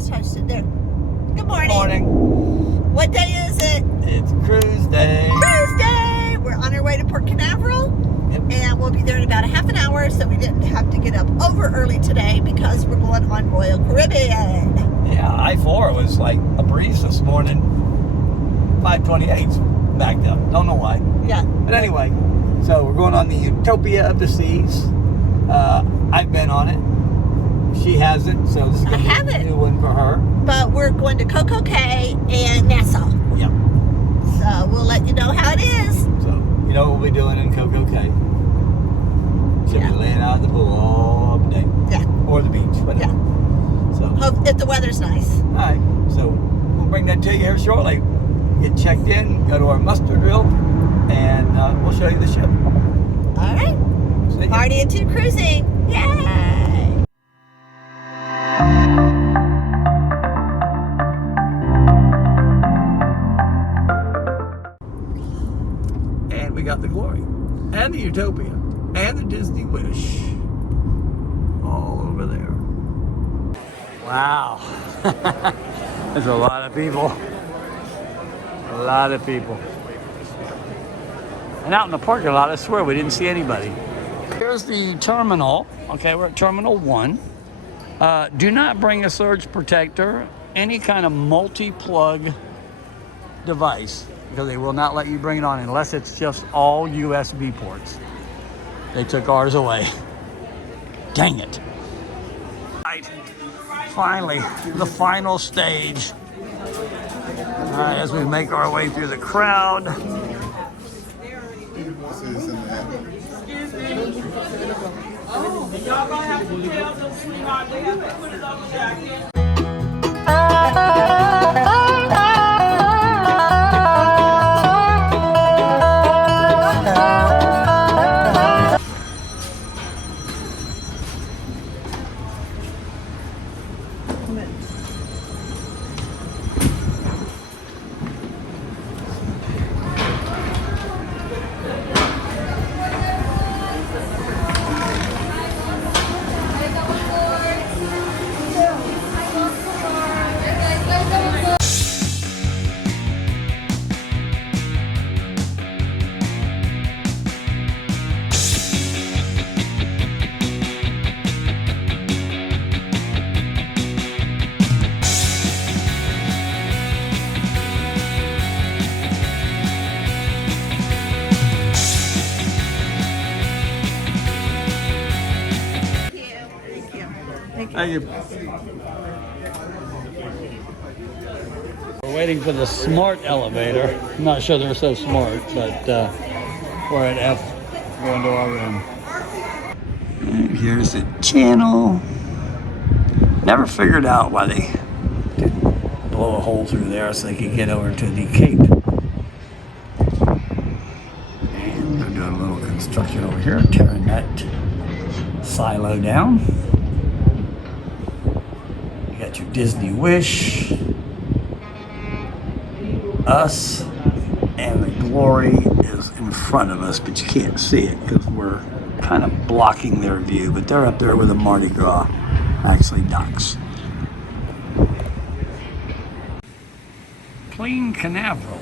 just hosted there. Good morning. Morning. What day is it? It's cruise day. Cruise day. We're on our way to Port Canaveral. Yep. And we'll be there in about a half an hour, so we didn't have to get up over early today because we're going on Royal Caribbean. Yeah, I-4 was like a breeze this morning. 528's backed up. Don't know why. Yeah. But anyway, so we're going on the Utopia of the Seas. I've been on it. She hasn't, so this is going to be a new one for her. But we're going to CoCo Cay and Nassau. Yep. So we'll let you know how it is. So, you know what we'll be doing in CoCo Cay? She'll be laying out in the pool all day. Yeah. Or the beach, whatever. Yeah. So, hope if the weather's nice. all right, so we'll bring that to you here shortly. Get checked in, go to our muster drill, and we'll show you the ship. All right. See ya. Party into cruising. Yay! And we got the Glory, and the Utopia, and the Disney Wish, all over there. Wow. There's a lot of people. A lot of people. And out in the parking lot, I swear we didn't see anybody. Here's the terminal. Okay, we're at Terminal 1. Do not bring a surge protector, any kind of multi-plug device, because they will not let you bring it on unless it's just all USB ports. They took ours away. Dang it. Right. Finally, the final stage. All right, as we make our way through the crowd. Oh, y'all gonna have to tell them, sweetheart, they have to put it on the jacket. Thank you. We're waiting for the smart elevator. I'm not sure they're so smart, but we're at F, going to our room. And here's the channel. Never figured out why they didn't blow a hole through there so they could get over to the Cape. And they're doing a little construction over here, tearing that silo down. Got your Disney Wish, us, and the Glory is in front of us, but you can't see it because we're kind of blocking their view, but they're up there where the Mardi Gras actually docks. Clean Canaveral.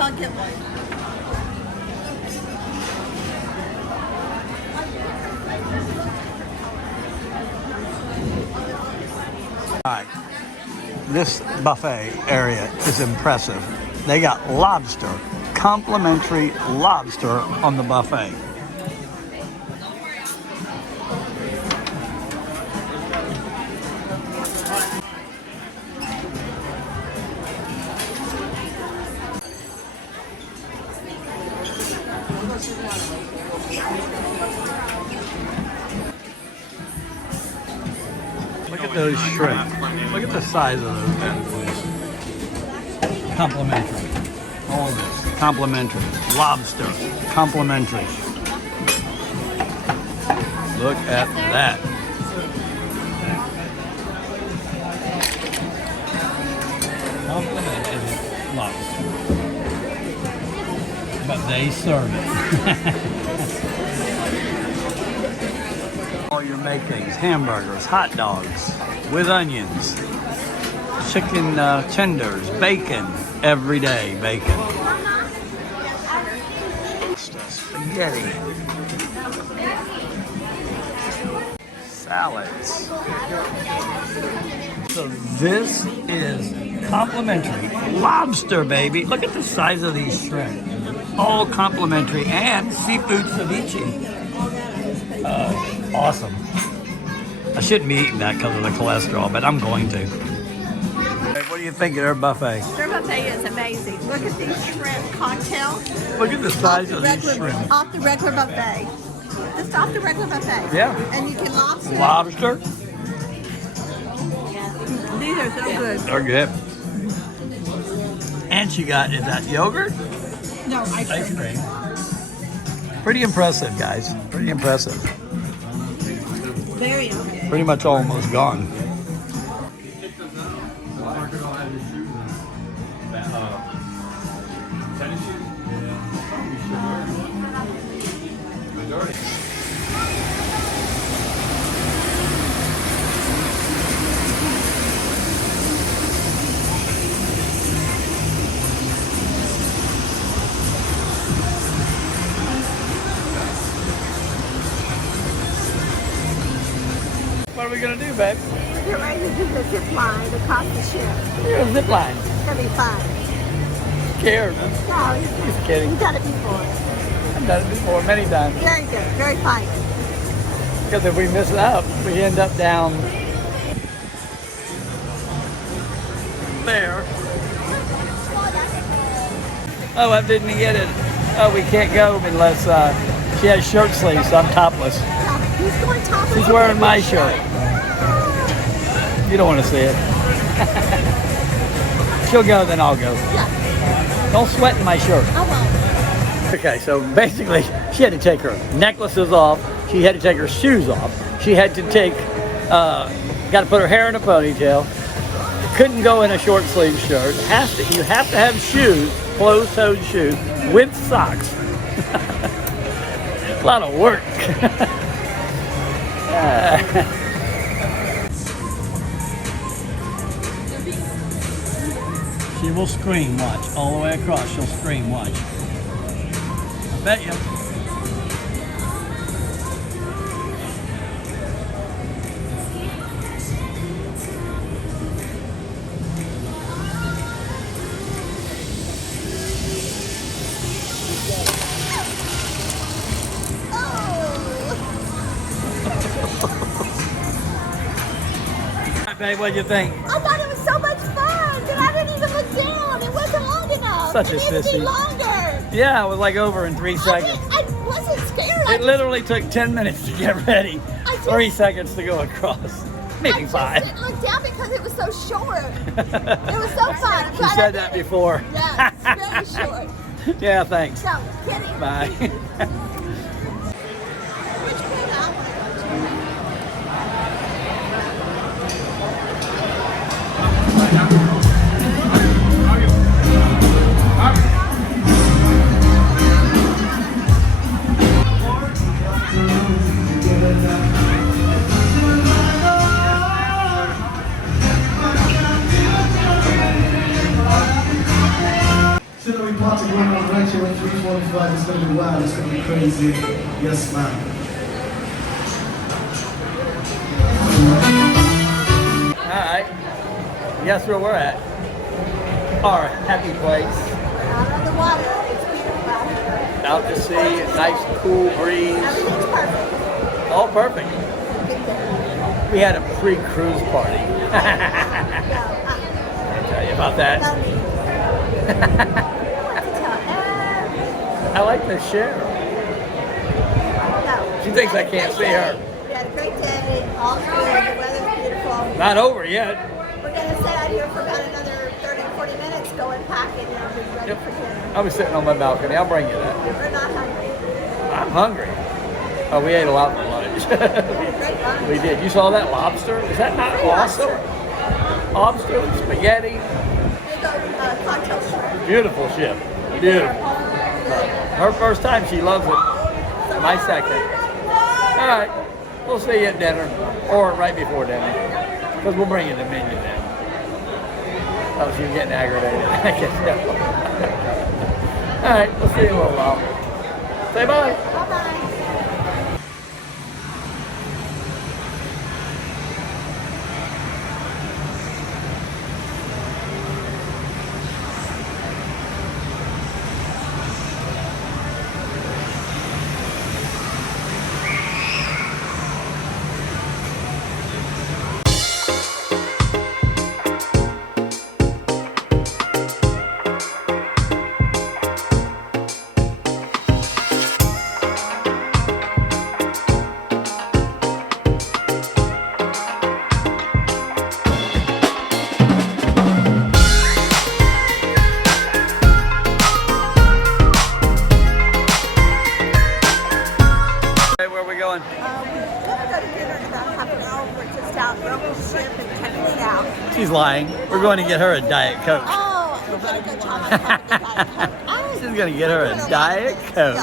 I'll get one. All right, this buffet area is impressive. They got lobster, complimentary lobster on the buffet. Look at those shrimp. Look at the size of those bad boys. Complimentary. All this. Complimentary. Lobster. Complimentary. Look at that. Complimentary lobster. But they serve it. All your makings, hamburgers, hot dogs with onions, chicken tenders, bacon, every day bacon. Spaghetti. Salads. So this is complimentary lobster, baby. Look at the size of these shrimp. All complimentary and seafood ceviche. Awesome. I shouldn't be eating that because of the cholesterol, but I'm going to. What do you think of their buffet? Their buffet is amazing. Look at these shrimp cocktails. Look at the size of these shrimp. Off the regular buffet. Just off the regular buffet. Yeah. And you can lobster. Lobster? These are so good. They're good. And she got, is that yogurt? No, ice cream. Pretty impressive, guys. Pretty impressive. Very good. Pretty much almost gone. What are we gonna do, babe? We're ready to do the zip line across the ship. You're a zip line. It's gonna be fun. Scared. No, Just kidding. you've done it before. I've done it before many times. Very good. Very fun. Because if we miss it up, we end up down there. Oh, I didn't get it. Oh, we can't go unless she has shirt sleeves, so I'm topless. Yeah, he's going topless. She's wearing my shirt. You don't want to see it. She'll go, then I'll go. Yeah, Don't sweat in my shirt. I won't. Okay, so basically, she had to take her necklaces off. She had to take her shoes off. She had to take, got to put her hair in a ponytail. Couldn't go in a short sleeve shirt. You have to have shoes, closed-toed shoes, with socks. A lot of work. She will scream, watch. All the way across, she'll scream, watch. I bet you. Babe, what'd you think? I thought it was so much fun that I didn't even look down. It wasn't long enough. Such a It needed to be sissy. longer. Yeah, it was like over in 3 seconds. I wasn't scared. It literally took 10 minutes to get ready. I just- 3 seconds to go across. Maybe I just 5. didn't look down because it was so short. It was so fun. I'm You glad I said did that it. before. Yeah, it's very short. Yeah, thanks. So, kidding. Bye. Which one I So we party going on right here at 3:45. It's gonna be wild. It's gonna be crazy. Yes, ma'am. Alright. Guess where we're at? Our happy place. out of the water. It's out to sea, a nice cool breeze. Everything's perfect. All perfect. We had a pre-cruise party. I'll tell you about that. I like the Cheryl. She thinks I can't see her. We had a great day. All's good. The weather's beautiful. Not over yet. We're going to sit out here for about another 30 or 40 minutes, go and pack, and then we'll be ready for dinner. I'll be sitting on my balcony. I'll bring you that. We're not hungry. I'm hungry. Oh, we ate a lot for lunch. Great lunch. We did. You saw that lobster? Is that not awesome? Lobster, spaghetti. Big cocktail shrimp. Beautiful ship. Beautiful. Her first time, she loves it. My second. All right. We'll see you at dinner, or right before dinner, because we'll bring you the menu then. Oh, she's getting aggravated. I can tell. All right. We'll see you in a little while. Say bye. Bye-bye. Where are we going? We're going to go to dinner in about half an hour. We're just out grilling the ship and checking it out. She's lying. We're going to get her a Diet Coke. Oh, we're going to go chop on top of the Diet Coke. She's going to get her a Diet Coke. Yeah.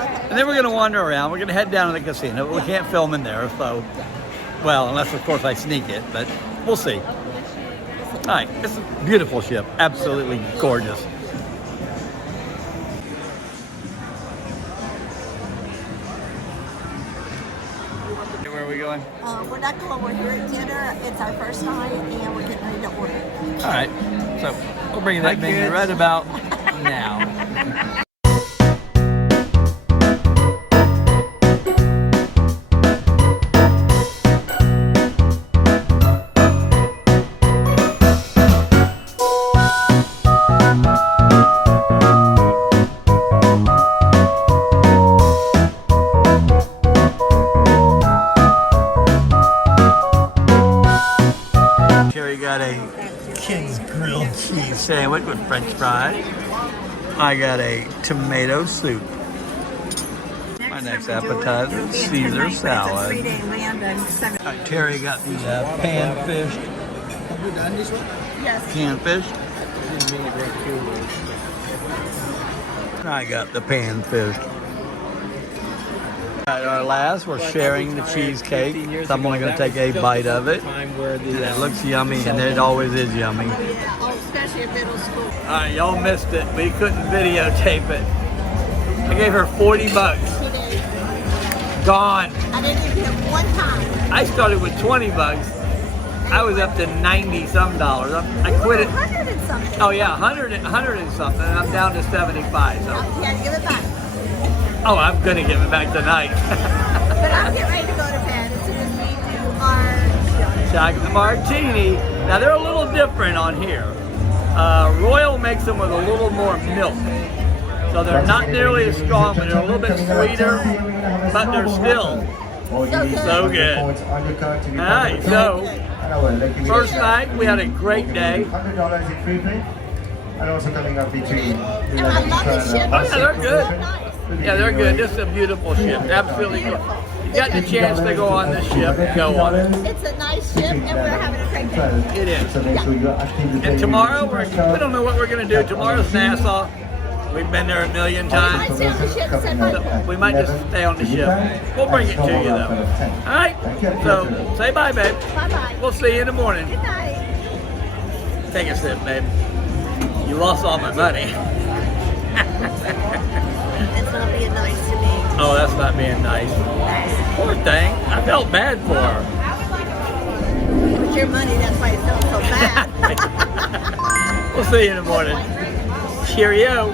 Okay. And then we're going to wander around. We're going to head down to the casino. We can't film in there, so, well, unless, of course, I sneak it, but we'll see. All right, it's a beautiful ship. Absolutely gorgeous. Where are we going? We're not going. We're here at dinner. It's our first time, and we're getting ready to order. All right, so we'll bring you that menu right about now. Terry got a kid's grilled cheese sandwich with French fries. I got a tomato soup. My next appetizer is Caesar salad. Terry got the pan-fished. Yes. Pan-fished. I got the pan-fished. At our last, we're sharing the cheesecake. So I'm only going to take a bite of it. It looks yummy, and it always is yummy. Yeah, especially at middle school. All right, y'all missed it. We couldn't videotape it. I gave her 40 bucks. Gone. I didn't even have one time. I started with 20 bucks. I was up to 90 some dollars. I quit it. 100 and something. Oh yeah, 100 and something. And I'm down to 75. So. Yeah, give it back. Oh, I'm gonna give it back tonight. But I'll get ready to go to bed as soon as we do our Chocolate martini. Now they're a little different on here. Royal makes them with a little more milk. So they're not nearly as strong, but they're a little bit sweeter, but they're still so good. All right, so first night we had a great day. $100 in free play. And also coming up between And I love the ship. Oh, yeah, they're good. So nice. Yeah, they're good. This is a beautiful ship. Absolutely good. You got the chance to go on this ship, go on it. It's a nice ship, and we're having a great day. It is. So make sure you're active. And tomorrow, we don't know what we're going to do. Tomorrow's Nassau. We've been there a million I times. might stay on the ship and say bye. So we might just stay on the ship. We'll bring it to you, though. All right? So, say bye, babe. Bye-bye. We'll see you in the morning. Good night. Take a sip, babe. You lost all my money. That's not being nice to me. Oh, that's not being nice. Poor thing. I felt bad for her. It's your money, that's why it felt so bad. We'll see you in the morning. Cheerio.